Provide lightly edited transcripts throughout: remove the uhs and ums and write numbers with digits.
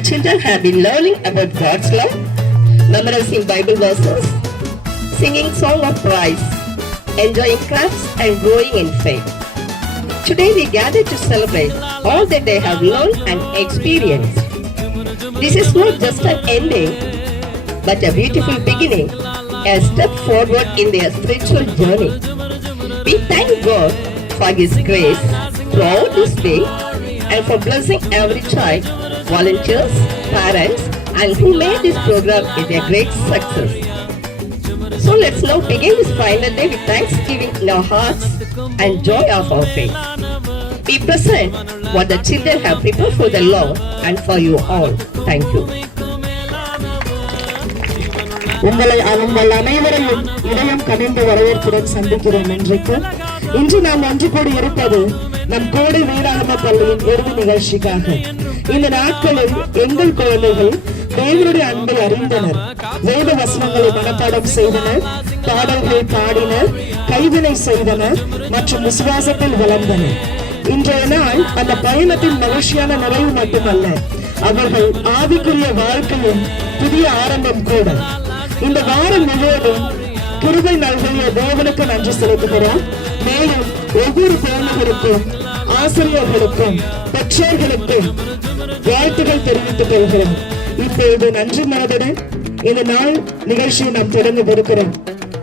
children have been learning about God's love, memorizing Bible verses, singing song of praise, enjoying crafts and growing in faith. Today we gather to celebrate all that they have learned and experienced. This is not just an ending, but a beautiful beginning, a step forward in their spiritual journey. We thank God for His grace throughout this day and for blessing every child, volunteers, parents, and who made this program a great success. So let's now begin this final day with thanksgiving in our hearts and joy of our faith. We present what the children have prepared for the Lord and for you all. Thank you. உங்கள் அனைவரையும் இதயம் கனிந்து வரவேற்புடன் சந்திக்கிறோம். இன்று நாம் ஒன்று கூடி இருப்பது நம் கோடை வேதாகம பள்ளியின் இறுதி நிகழ்ச்சிக்காக. இந்த நாட்களில் எங்கள் குழந்தைகள் தேவனுடைய அன்பை அறிந்தனர், வேத வசனங்களை மனப்பாடம் செய்தனர், பாடல்களை பாடினர், கைவினை செய்தனர் மற்றும் விசுவாசத்தில் வளர்ந்தனர். இன்றைய நாள் அந்த பயணத்தின் மகிழ்ச்சியான நிறைவு மட்டுமல்ல, அவர்கள் ஆவிக்குரிய வாழ்க்கையின் புதிய ஆரம்பம் கூட. இந்த வாரம் முழுவதும் கிருபை நல்கிய தேவனுக்கு நன்றி செலுத்துகிறோம். மேலும் ஒவ்வொரு குழந்தைகளுக்கும், ஆசிரியர்களுக்கும், பெற்றோர்களுக்கும் வாழ்த்துக்கள் தெரிவித்துக் கொள்கிறோம். இப்போது நன்றி மனதுடன் இந்த நாள் நிகழ்ச்சியை நாம் தொடர்ந்து கொடுக்கிறோம்.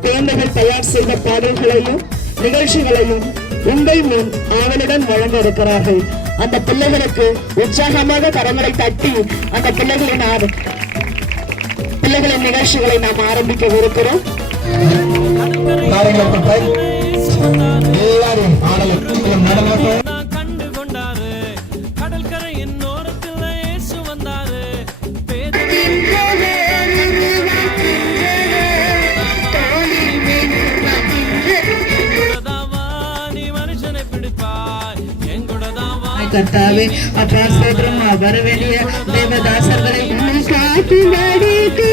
குழந்தைகள் தயார் செய்த பாடல்களையும் நிகழ்ச்சிகளையும் உங்கள் முன் ஆவலுடன் வழங்க இருக்கிறார்கள். அந்த பிள்ளைகளுக்கு உற்சாகமாக கரங்களை தட்டி அந்த பிள்ளைகளின் நிகழ்ச்சிகளை நாம் ஆரம்பிக்க இருக்கிறோம். கர்த்தாவே, அப்பா சோதரம் வர வேண்டிய தேவதாசர்களை காத்து நடித்து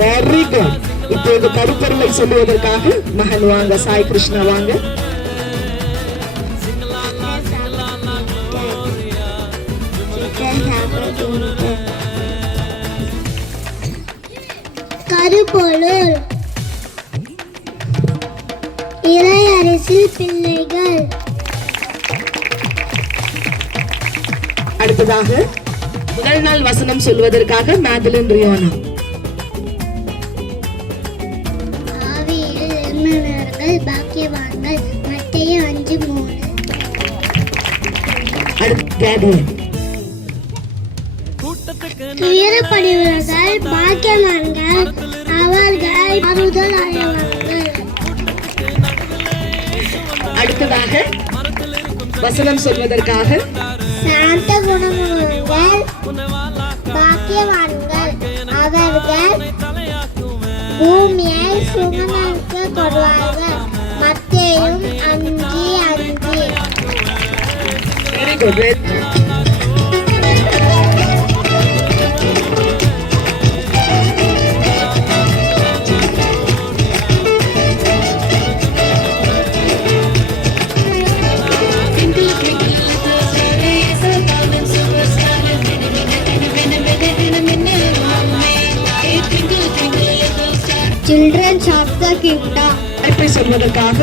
வெரி குட். இப்போது கருப்பொருளை சொல்லுவதற்காக மகன் வாங்க, சாய் கிருஷ்ணா வாங்க. கருப்பொருள் இறையரசில் பிள்ளைகள். அடுத்ததாக முதல் நாள் வசனம் சொல்வதற்காக மேதலின் ரியோனா. ஆவியில் எளிமையானவர்கள் பாக்கியவான்கள். மத்தேயு 5:3. அடுத்து துயரப்படுபவர்கள் பாக்கியவான்கள், அவர்கள் ஆறுதல் அடைவார்கள். அடுத்ததாக வசனம் சொல்வதற்காக சாந்த குணமுள்ளவர்கள் பாக்கியவான்கள், அவர்கள் பூமியை சுகமாக்கப்படுவார்கள். மத்தேயு 5:5. Very good. Children of the Kingdom. சொல்வதற்காக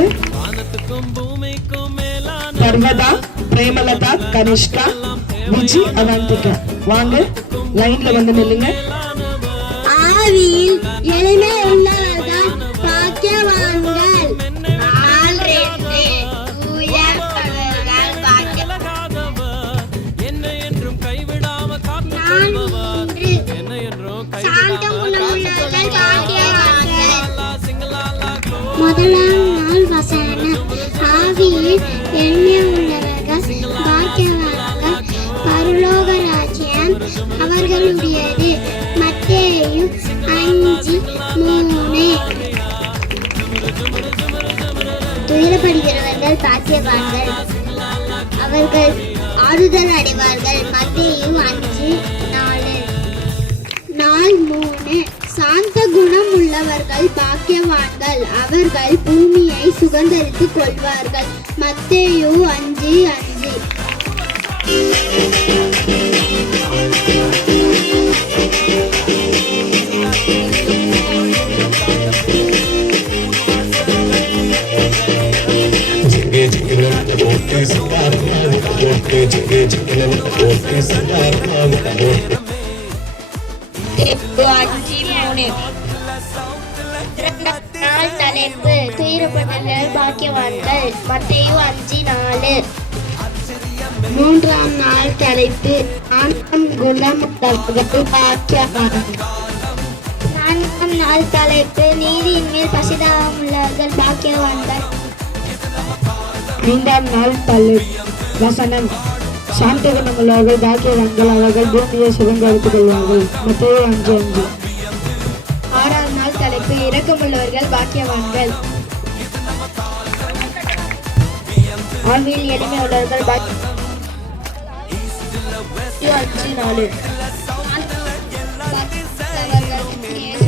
பர்வதா, பிரேமலதா, கனிஷ்கா, விஜி, அவந்திகா வாங்க, லைன்ல வந்து நில்லுங்க. ஆவியில் எளிமை உள்ளவர்கள் பாக்கியவான்கள். முதலாம் நாள் வசனம். ஆவியில் எளிமை உள்ளவர்கள் பாக்கியவான்கள், பரலோக ராஜ்யம் அவர்களுடையது. மத்தேயு 5:3. துயரப்படுகிறவர்கள் பாக்கியவான்கள், அவர்கள் ஆறுதல் அடைவார்கள். மத்தேயு 5:4. நாள் 3 உள்ளவர்கள் பாக்கியவான்கள், அவர்கள் பூமியை சுதந்தரித்துக் கொள்வார்கள். மத்தேயு 5:5. தலைப்பு துயரப்பட்டவர்கள் பாக்கியவான்கள். மத்தேயு 5:4. 3ஆம் நாள் தலைப்பு ஆனந்தம் குணமுள்ளவர்கள் பாக்கியவான்கள். 4ஆம் நாள் தலைப்பு நீதியின் மேல் பசிதாகம் உள்ளவர்கள் பாக்கியவான்கள். 5ஆம் நாள் வசனம் சாந்த குணமுள்ளவர்கள் பாக்கியவான்கள், அவர்கள் பூமியை சுதந்திரித்துக் கொள்வார்கள். மத்தேயு 5:5. 6ஆம் நாள் தலைப்பு இரக்கமுள்ளவர்கள் பாக்கியவான்கள். ஆழ்வில் எளிமை உள்ளவர்கள்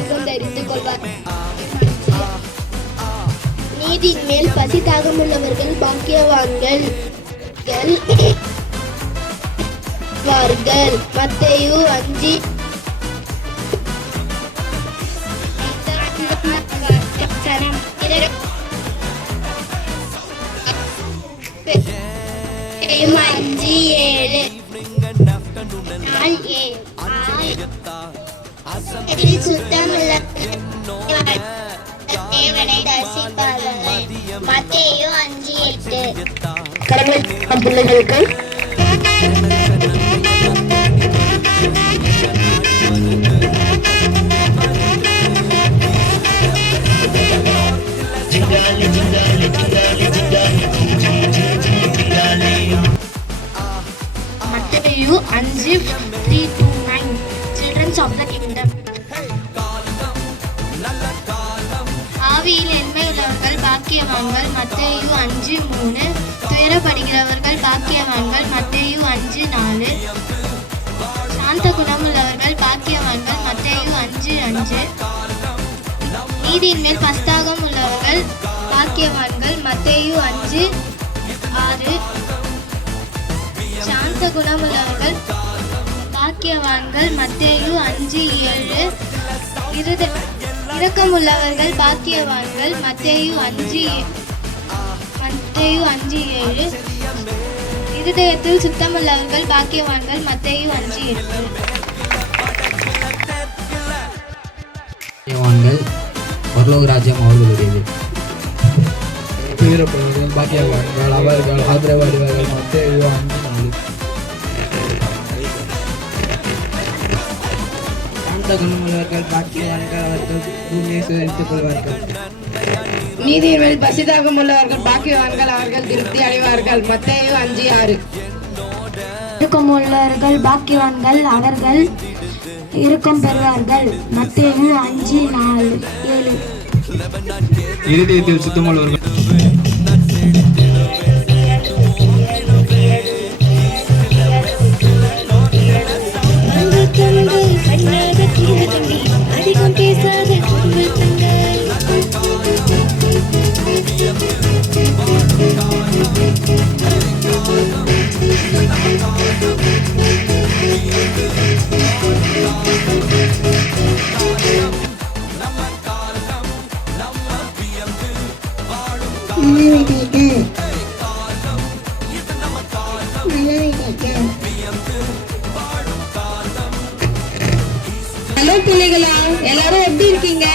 சுதந்திரித்துக் கொள்வார்கள். நீதியின் மேல் பசி தாகம் உள்ளவர்கள் பாக்கியவான்கள். மத்தேயு 5. சுத்தமுள்ள தேவனை தரிசிப்பார்கள். மத்தேயு 5:8. கடமை பிள்ளைகளுக்கு மத்தேயு 5:3-9. Children of the kingdom. ஆவியில் என்மை உள்ளவர்கள் பாக்கியவான்கள். மத்தேயு 5:3. துயரப்படுகிறவர்கள் பாக்கியவான்கள். மத்தேயு 5:4. சாந்த குணமுள்ளவர்கள் பாக்கியவான்கள். மத்தேயு 5:5. நீதியின் மேல் பஸ்தாகம் உள்ளவர்கள் பாக்கியவான்கள். மத்தேயு 5:6. சாந்த குணமுள்ளவர்கள் பாக்கியவான்கள். மத்தேயு 5:7. இரக்கமுள்ளவர்கள் பாக்கியவான்கள். மத்தேயு 5:7. இருதயத்தில் சுத்தமுள்ளவர்கள் பாக்கியவான்கள். மத்தேயு 5:8. பரலோக ராஜ்யம் அவர்களுடையது. துயரப்படுவர்கள் பாக்கியவான்கள், அவர்கள் ஆதரவாடுவார்கள். மத்தேயு 5:4. சாந்த குணமுள்ளவர்கள் பாக்கியவான்கள், அவர்கள் பூமியை சுதரித்துக் கொள்வார்கள். நீதியின் மேல் பசிதாகம் உள்ளவர்கள் பாக்கியவான்கள், அவர்கள் திருப்தி அடைவார்கள். மத்தேயு 5:6. இரக்கமுள்ளவர்கள் பாக்கியவான்கள், அவர்கள் இரக்கம் பெறுவார்கள். மத்தேயு 5:4-7. இருதயத்தில் சுத்தமுள்ளவர்கள் ஹலோ பிள்ளைகளா, எல்லாரும் எப்படி இருக்கீங்க?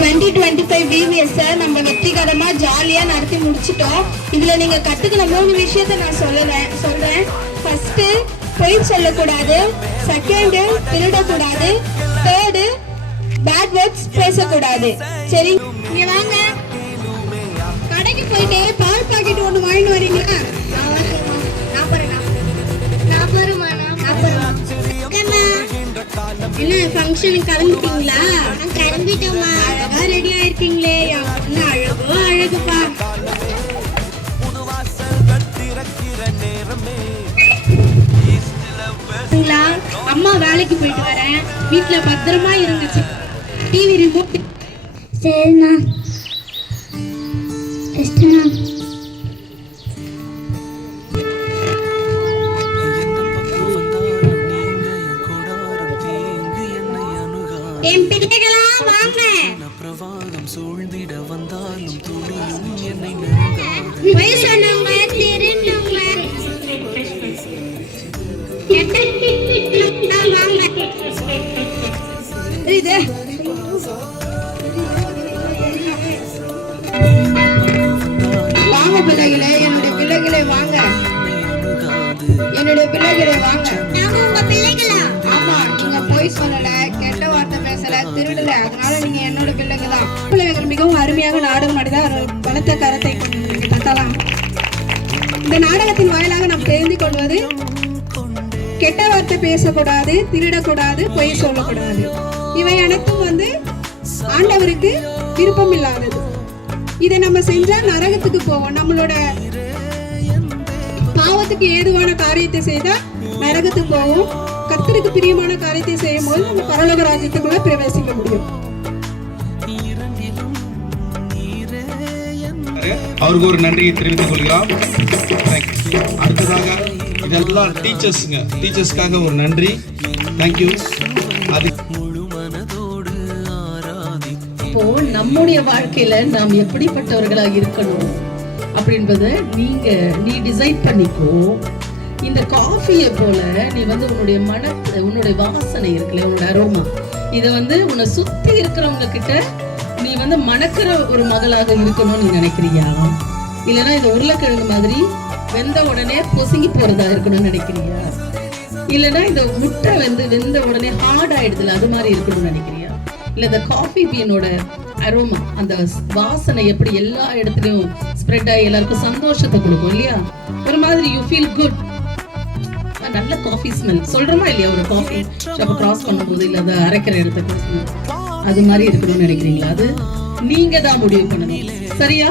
2025 VBS நம்ம வெற்றிகரமா ஜாலியா நடத்தி முடிச்சிட்டோம். இதுல நீங்க கத்துக்கிற 3 விஷயத்த நான் சொல்றேன். ஃபர்ஸ்ட், பொய் சொல்லக்கூடாது. செகண்ட், திருடக்கூடாது. தேர்டு, பேட் வேர்ட்ஸ் பேசக்கூடாது. சரி, இங்க வாங்க. கடைக்கு போயிட்டு பால் பாக்கெட் ஒன்று வாங்கிட்டு வரீங்களா? என்ன ஃபங்க்ஷனுக்கு கிளம்பிட்டீங்களா? கிளம்பிட்டோமா? அழகா ரெடி ஆயிருக்கீங்களே. என்ன அழகோ அழகுப்பா. அம்மா வேலைக்கு போயிட்டு வரேன், வீட்டுல பத்திரமா இருந்துச்சு. TV remote. சரிண்ணா. எஸ்டண்ணா. என் பிள்ளைகளா வாங்க. பொய் சொன்னவங்க, திருந்தவங்க, கெட்டவங்க வாங்க. இது வாங்க பிள்ளைகளே, என்னுடைய பிள்ளைகளே வாங்க, என்னுடைய பிள்ளைகளே வாங்க. நாங்க உங்க பிள்ளைகளா? ஆமா, நீங்க பொய் சொல்லல, கெட்ட வார்த்தை பேசல, திருடல, அதனால நீங்க என்னோட பிள்ளைங்க தான். பிள்ளைகள் மிகவும் அருமையாக நாடகம் நடந்தால் பலத்த கரத்தை தட்டலாம். இந்த நாடகத்தின் வாயிலாக நாம் தெரிந்து கொள்வது, கெட்ட வார்த்தை பேசக்கூடாது, திருடக்கூடாது, பொய் சொல்லக்கூடாது. இவை அனைத்தும் ஆண்டவருக்கு விருப்பம் இல்லாதது. இதை நம்ம செஞ்சா நரகத்துக்கு போவோம். நம்மளோட பாவத்துக்கு ஏதுவான காரியத்தை செய்தா நரகத்துக்கு போவோம். கர்த்தருக்கு பிரியமான காரியத்தை செய்யும் போது நம்ம பரலோக ராஜ்யத்துக்குள்ள பிரவேசிக்க முடியும். அவருக்கு ஒரு நன்றியை தெரிவித்துக் கொள்கிறோம். அடுத்ததாக இதெல்லாம் டீச்சர்ஸ்க்காக ஒரு நன்றி. தேங்க்யூ. இப்போ நம்முடைய வாழ்க்கையில நாம் எப்படிப்பட்டவர்களாக இருக்கணும் அப்படின்றத நீ டிசைட் பண்ணிக்கோ. இந்த காஃபியை போல நீ உன்னுடைய வாசனை இருக்குல்ல, உன்னோட அரோமா, இதை உன்னை சுத்தி இருக்கிறவங்க கிட்ட நீ மணக்கிற ஒரு மகளாக இருக்கணும்னு நீ நினைக்கிறியா? இல்லைன்னா இந்த உருளைக்கிழங்கு மாதிரி வெந்த உடனே பொசுங்கி போறதா இருக்கணும்னு நினைக்கிறியா? இல்லைன்னா இந்த முட்டை வெந்த உடனே ஹார்ட் ஆயிடுதுல, அது மாதிரி இருக்கணும்னு நினைக்கிறியா? இல்ல இந்த காஃபி பீனோட அரோமா, அந்த வாசனை எப்படி எல்லா இடத்துலயும் ஸ்ப்ரெட் ஆகி எல்லாருக்கும் சந்தோஷத்தை கொடுக்கும் இல்லையா? ஒரு மாதிரி யூ ஃபீல் குட், நல்ல காஃபி ஸ்மெல் சொல்றோமா இல்லையா? ஒரு காஃபி ஷாப் கிராஸ் பண்ணும்போது இல்ல அதை அரைக்கிற இடத்துக்கு அது மாதிரி இருக்கணும்னு நினைக்கிறீங்களா? அது நீங்க தான் முடிவு பண்ணணும். சரியா?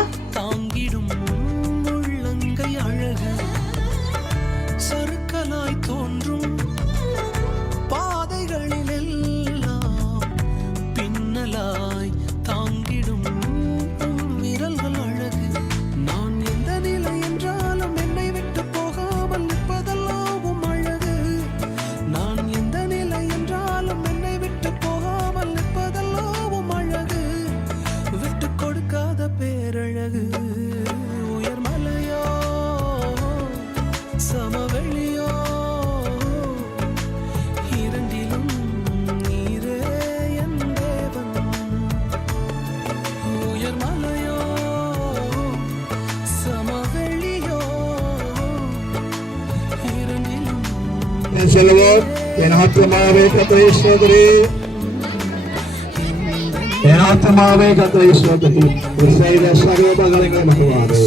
சொல்லுவோம். என் ஆத்மாவே கர்த்தரை ஸ்தோத்திரி, என் ஆத்மாவே கர்த்தரை ஸ்தோத்திரி, செய்த சர்வ உபகாரங்களை மகிழ்வாரே.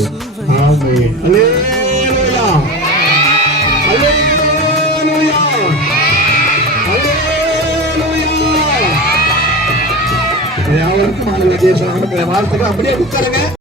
ஆமென். அல்லேலூயா, அல்லேலூயா, அல்லேலூயா. யாவருக்கும் ஆண்டவருடைய வார்த்தைகள் அப்படியே உட்காருங்க.